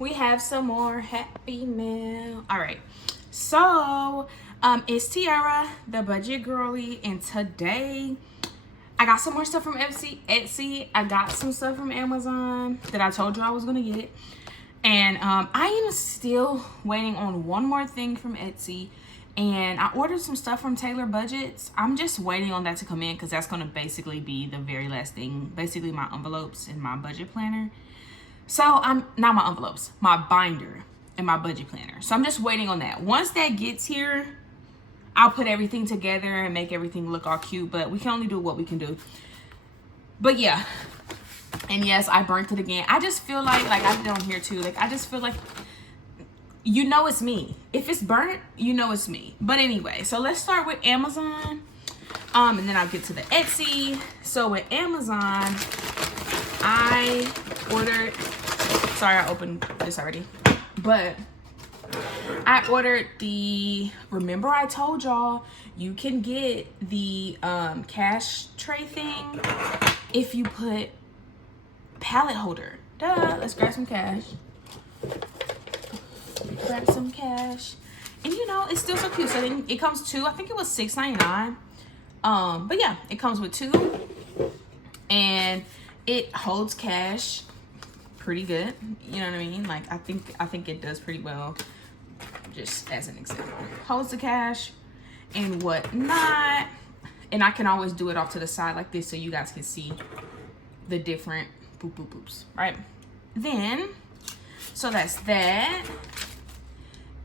we have some more happy mail. All right, so it's Tiara, the budget girly, and today I got some more stuff from Etsy. I got some stuff from Amazon that I told you I was gonna get, and I am still waiting on one more thing from Etsy. And I ordered some stuff from Taylor Budgets. I'm just waiting on that to come in because that's going to basically be the very last thing. Basically my envelopes and my budget planner. So I'm not my envelopes, my binder and my budget planner. So I'm just waiting on that. Once that gets here, I'll put everything together and make everything look all cute. But we can only do what we can do. But yeah. And yes, I burnt it again. I just feel like I did on here too. Like I just feel like, you know it's me. If it's burnt, you know it's me. But anyway, so let's start with Amazon. And then I'll get to the Etsy. So with Amazon, I ordered, sorry I opened this already, but I ordered the, remember I told y'all you can get the cash tray thing if you put palette holder. Duh, let's grab some cash. Grab some cash, and you know it's still so cute. So it comes two. I think it was $6.99. But yeah, it comes with two, and it holds cash pretty good. You know what I mean? Like I think it does pretty well. Just as an example, holds the cash and whatnot, and I can always do it off to the side like this so you guys can see the different boop boop boops. Right? Then, so that's that.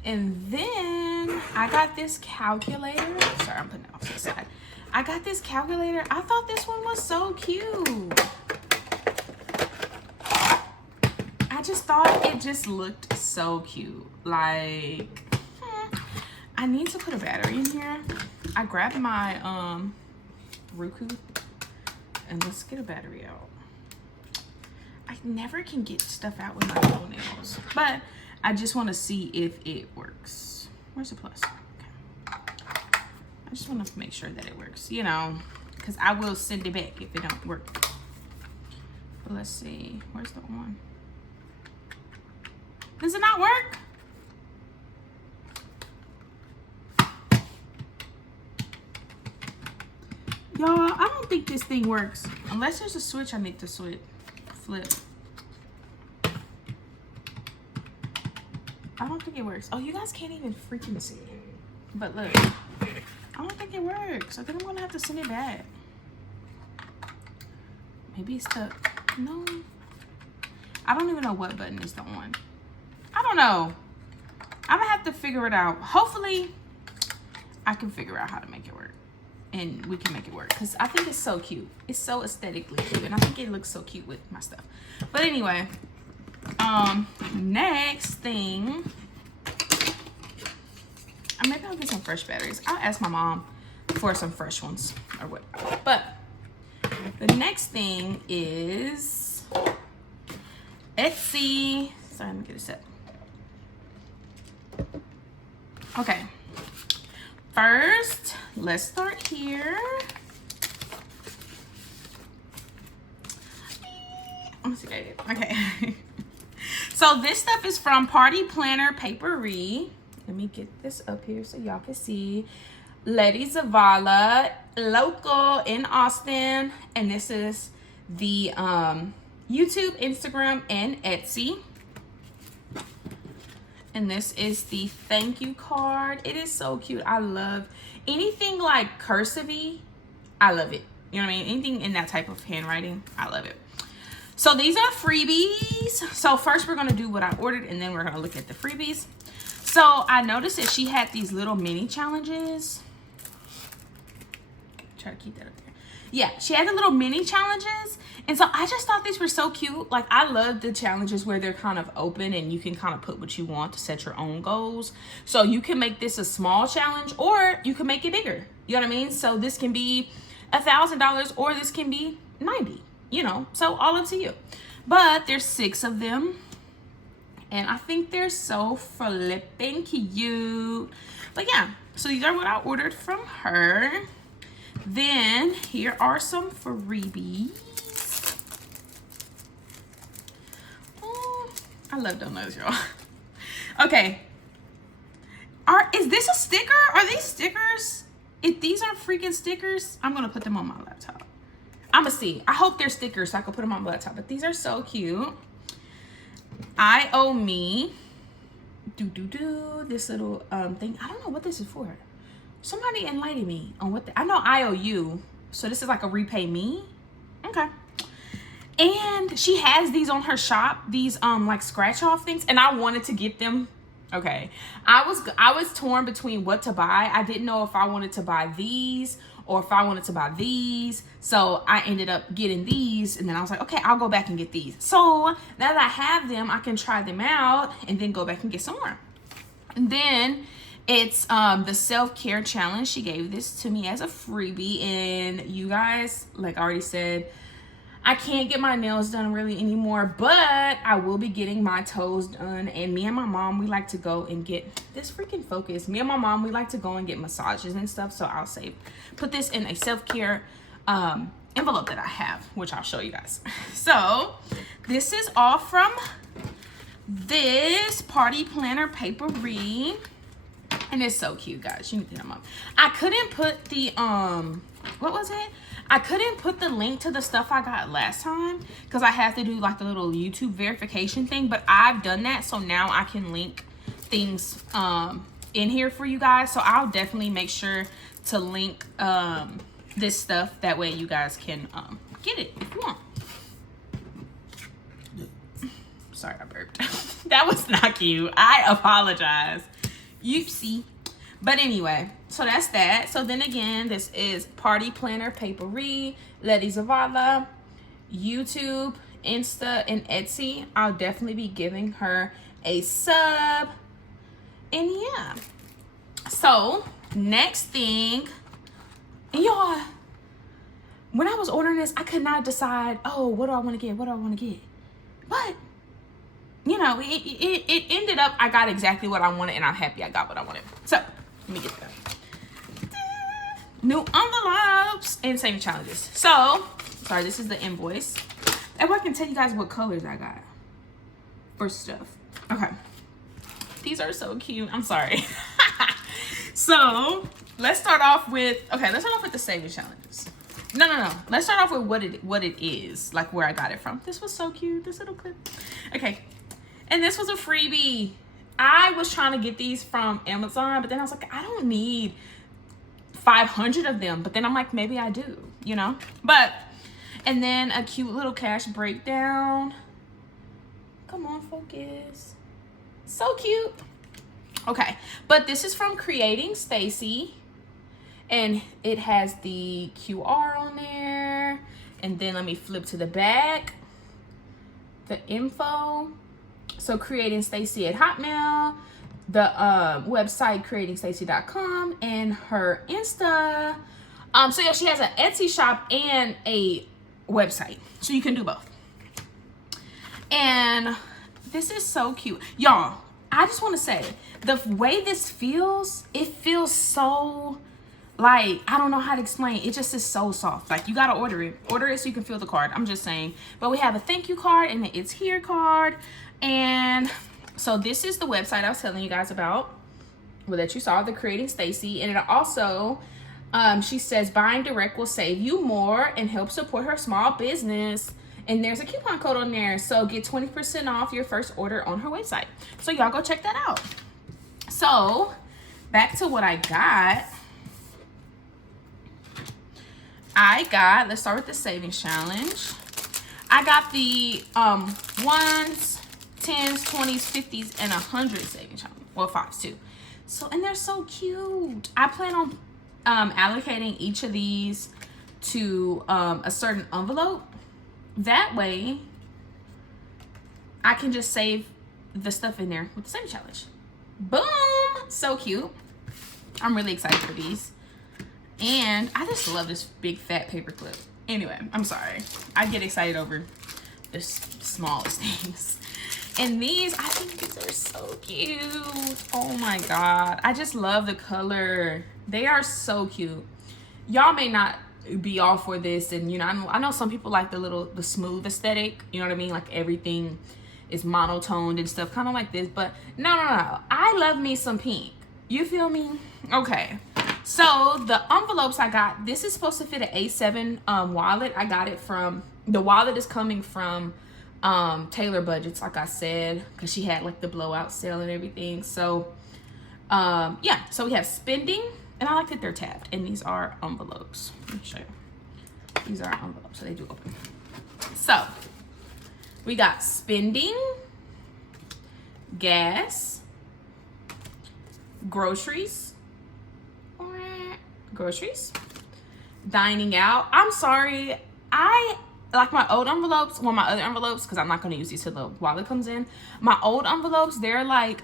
And then I got this calculator. Sorry, I'm putting it off to the side. I got this calculator. I thought this one was so cute. I just thought it just looked so cute. Like, I need to put a battery in here. I grabbed my Roku, and let's get a battery out. I never can get stuff out with my toenails, but I just want to see if it works. Where's the plus? Okay. I just want to make sure that it works, you know, because I will send it back if it don't work. But let's see. Where's the on? Does it not work? Y'all, I don't think this thing works. Unless there's a switch I need to flip. I don't think it works. Oh, you guys can't even freaking see it. But look, I don't think it works. I think I'm gonna have to send it back. Maybe it's the, no. I don't even know what button is the on. I don't know. I'm gonna have to figure it out. Hopefully, I can figure out how to make it work. And we can make it work. Because I think it's so cute. It's so aesthetically cute. And I think it looks so cute with my stuff. But anyway. Next thing, maybe I'll get some fresh batteries. I'll ask my mom for some fresh ones or what. But the next thing is Etsy. Sorry, let me get a sip. Okay. First, let's start here. Okay. So this stuff is from Party Planner Papery. Let me get this up here so y'all can see. Lady Zavala, local in Austin. And this is the YouTube, Instagram, and Etsy. And this is the thank you card. It is so cute. I love anything like cursive-y. I love it. You know what I mean? Anything in that type of handwriting, I love it. So these are freebies. So first we're gonna do what I ordered and then we're gonna look at the freebies. So I noticed that she had these little mini challenges. Try to keep that up there. Yeah, she had the little mini challenges. And so I just thought these were so cute. Like I love the challenges where they're kind of open and you can kind of put what you want to set your own goals. So you can make this a small challenge or you can make it bigger. You know what I mean? So this can be $1,000 or this can be 90. You know, so all up to you. But there's 6 of them. And I think they're so flipping cute. But yeah, so these are what I ordered from her. Then here are some freebies. I love donuts, y'all. Okay. Is this a sticker? Are these stickers? If these aren't freaking stickers, I'm gonna put them on my laptop. I'ma see. I hope they're stickers so I can put them on my laptop. But these are so cute. I owe me this little thing. I don't know what this is for. Somebody enlighten me on what I know I owe you. So this is like a repay me. Okay. And she has these on her shop, these like scratch off things, and I wanted to get them. Okay. I was torn between what to buy. I didn't know if I wanted to buy these or if I wanted to buy these. So I ended up getting these, and then I was like, okay, I'll go back and get these. So now that I have them, I can try them out and then go back and get some more. And then it's the self-care challenge. She gave this to me as a freebie, and you guys, like I already said, I can't get my nails done really anymore, but I will be getting my toes done. And me and my mom, we like to go and get this freaking focus. Me and my mom, we like to go and get massages and stuff. So I'll put this in a self-care envelope that I have, which I'll show you guys. So this is all from this party planner papery, and it's so cute, guys. You need to know, Mom. I couldn't put the what was it? I couldn't put the link to the stuff I got last time because I had to do like the little YouTube verification thing, but I've done that, so now I can link things in here for you guys. So I'll definitely make sure to link this stuff, that way you guys can get it if you want. Sorry, I burped. That was not cute. I apologize. Oopsie. But anyway, so that's that. So then again, this is Party Planner Papery, Letty Zavala, YouTube, Insta, and Etsy. I'll definitely be giving her a sub. And yeah. So next thing, and y'all, when I was ordering this, I could not decide, oh, what do I want to get? What do I want to get? But you know, it ended up, I got exactly what I wanted, and I'm happy I got what I wanted. So let me get that. New envelopes and saving challenges. So, sorry, this is the invoice. And I can tell you guys what colors I got for stuff. Okay. These are so cute. I'm sorry. So, let's start off with, the saving challenges. No. Let's start off with what it is, like where I got it from. This was so cute, this little clip. Okay. And this was a freebie. I was trying to get these from Amazon, but then I was like, I don't need 500 of them. But then I'm like, maybe I do, you know? And then a cute little cash breakdown. Come on, focus. So cute. Okay, but this is from Creating Stacy. And it has the QR on there. And then let me flip to the back. The info. So Creating Stacy at Hotmail, the website creatingstacy.com, and her Insta. So yeah, she has an Etsy shop and a website, so you can do both. And this is so cute, y'all. I just want to say, the way this feels, it feels so, like, I don't know how to explain. It just is so soft. Like, you got to order it so you can feel the card. I'm just saying. But we have a thank you card and an it's here card. And so this is the website I was telling you guys about, well, that you saw, the Creating Stacy. And it also, she says, buying direct will save you more and help support her small business. And there's a coupon code on there. So get 20% off your first order on her website. So y'all go check that out. So back to what I got. Let's start with the savings challenge. I got the 1s, 10s, 20s, 50s, and 100 savings challenge. Well, 5s too. So, and they're so cute. I plan on allocating each of these to a certain envelope. That way, I can just save the stuff in there with the savings challenge. Boom! So cute. I'm really excited for these. And I just love this big fat paper clip. Anyway, I'm sorry. I get excited over the smallest things. And these, I think these are so cute. Oh my God. I just love the color. They are so cute. Y'all may not be all for this. And, you know, I know some people like the smooth aesthetic. You know what I mean? Like everything it's monotoned and stuff, kind of like this. But no, I love me some pink. You feel me? Okay. So the envelopes I got, this is supposed to fit an A7 wallet. I got it from, the wallet is coming from Taylor Budgets, like I said, because she had like the blowout sale and everything. So yeah, so we have spending, and I like that they're tabbed, and these are envelopes. Let me show you. These are envelopes, so they do open. So we got spending, gas, groceries, dining out. I'm sorry, I like my old envelopes, well, my other envelopes, because I'm not going to use these till the wallet comes in. My old envelopes, they're like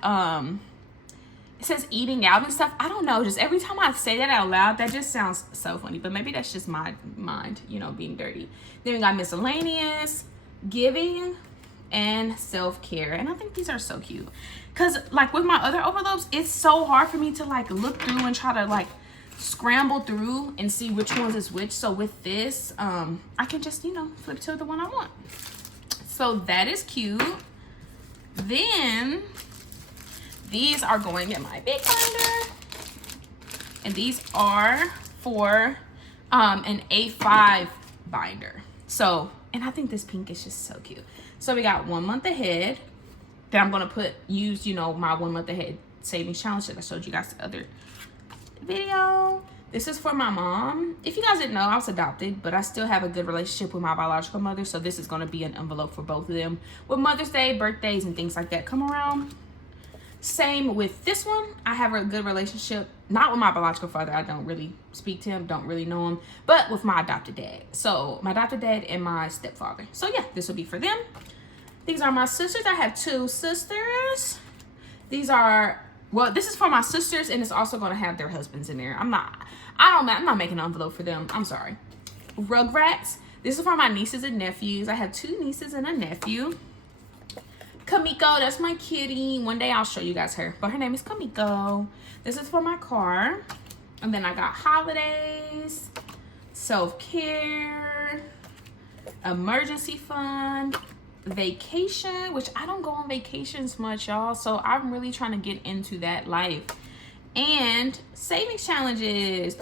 it says eating out and stuff. I don't know, just every time I say that out loud, that just sounds so funny. But maybe that's just my mind, you know, being dirty. Then we got miscellaneous, giving, and self-care. And I think these are so cute, because like with my other envelopes, it's so hard for me to like look through and try to like scramble through and see which ones is which. So with this, I can just, you know, flip to the one I want. So that is cute. Then these are going in my big binder, and these are for an A5 binder. So, and I think this pink is just so cute. So we got 1 month ahead that I'm gonna use, you know, my 1 month ahead savings challenge that I showed you guys the other video. This is for my mom. If you guys didn't know, I was adopted, but I still have a good relationship with my biological mother. So this is gonna be an envelope for both of them with Mother's Day, birthdays, and things like that come around. Same with this one. I have a good relationship, not with my biological father. I don't really speak to him, don't really know him, but with my adopted dad. So my adopted dad and my stepfather. So yeah, this will be for them. These are my sisters. I have 2 sisters. These are, well, this is for my sisters, and it's also going to have their husbands in there. I'm not making an envelope for them. I'm sorry. Rugrats. This is for my nieces and nephews. I have 2 nieces and a nephew. Kamiko, that's my kitty. One day I'll show you guys her, but her name is Kamiko. This is for my car. And then I got holidays, self-care, emergency fund, vacation, which I don't go on vacations much, y'all. So I'm really trying to get into that life. And savings challenges.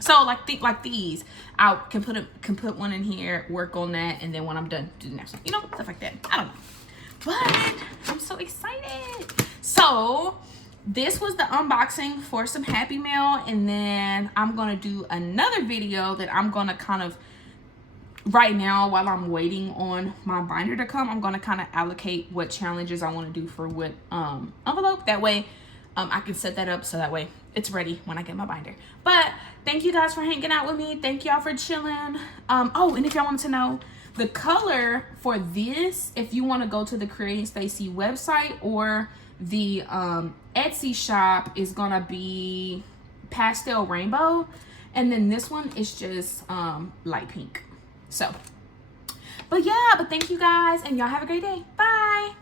So like these, I can put one in here, work on that, and then when I'm done, do the next one. You know, stuff like that. I don't know. But I'm so excited. So this was the unboxing for some Happy Mail, and then I'm gonna do another video that I'm gonna kind of, right now while I'm waiting on my binder to come, I'm gonna kind of allocate what challenges I want to do for what envelope. That way I can set that up so that way it's ready when I get my binder. But thank you guys for hanging out with me. Thank y'all for chilling. Oh, and if y'all wanted to know the color for this, if you want to go to the Creating Stacy website or the Etsy shop, is gonna be pastel rainbow, and then this one is just light pink. So, but yeah, but thank you guys, and y'all have a great day. Bye.